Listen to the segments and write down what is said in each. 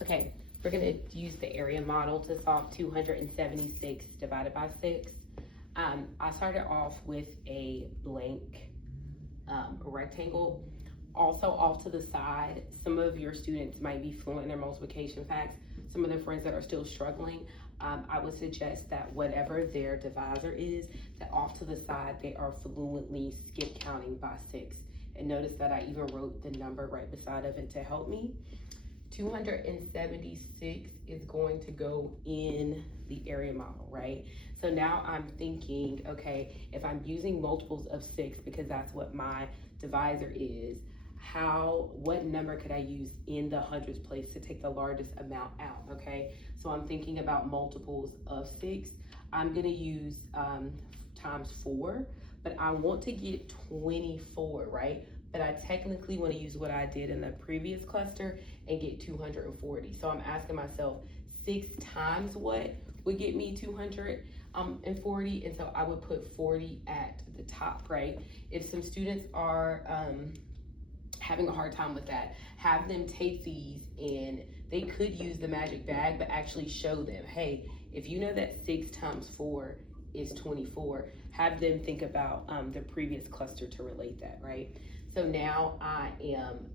Okay, we're gonna use the area model to solve 276 divided by 6. I started off with a blank rectangle. Also off to the side, some of your students might be fluent in their multiplication facts. Some of the friends that are still struggling, I would suggest that whatever their divisor is, that off to the side, they are fluently skip counting by 6. And notice that I even wrote the number right beside of it to help me. 276 is going to go in the area model, right? So now I'm thinking, okay, if I'm using multiples of 6, because that's what my divisor is, what number could I use in the hundreds place to take the largest amount out, okay? So I'm thinking about multiples of 6. I'm gonna use times 4, but I want to get 24, right? But I technically want to use what I did in the previous cluster and get 240. So I'm asking myself, 6 times what would get me 240? And so I would put 40 at the top, right? If some students are having a hard time with that, have them take these, and they could use the magic bag, but actually show them, hey, if you know that 6 times 4 is 24, have them think about the previous cluster to relate that, right? So now I am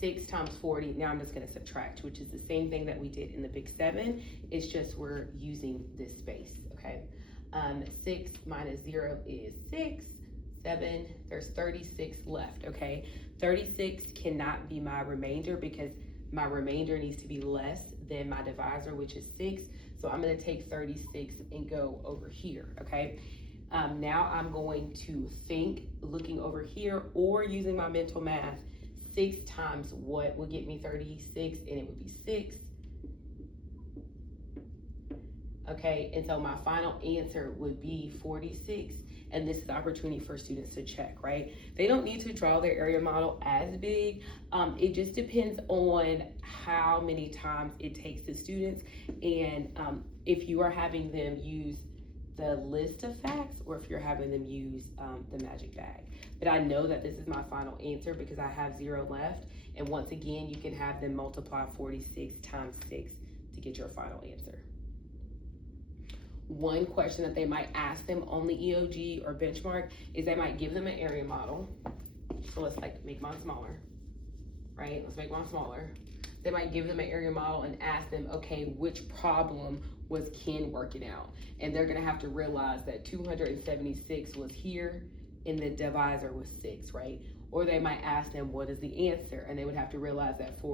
6 times 40. Now I'm just going to subtract, which is the same thing that we did in the big 7. It's just we're using this space, okay? 6 minus 0 is 6. 7, there's 36 left, okay? 36 cannot be my remainder because my remainder needs to be less than my divisor, which is 6. So I'm going to take 36 and go over here, okay? Now I'm going to think, looking over here or using my mental math, 6 times what would get me 36, and it would be 6. Okay, and so my final answer would be 46. And this is the opportunity for students to check, right? They don't need to draw their area model as big. It just depends on how many times it takes the students, and if you are having them use the list of facts or if you're having them use the magic bag. But I know that this is my final answer because I have 0 left. And once again, you can have them multiply 46 times 6 to get your final answer. One question that they might ask them on the EOG or benchmark is they might give them an area model. So let's make mine smaller, right? Let's make mine smaller. They might give them an area model and ask them, okay, which problem was Ken working out? And they're gonna have to realize that 276 was here and the divisor was 6, right? Or they might ask them, what is the answer? And they would have to realize that 4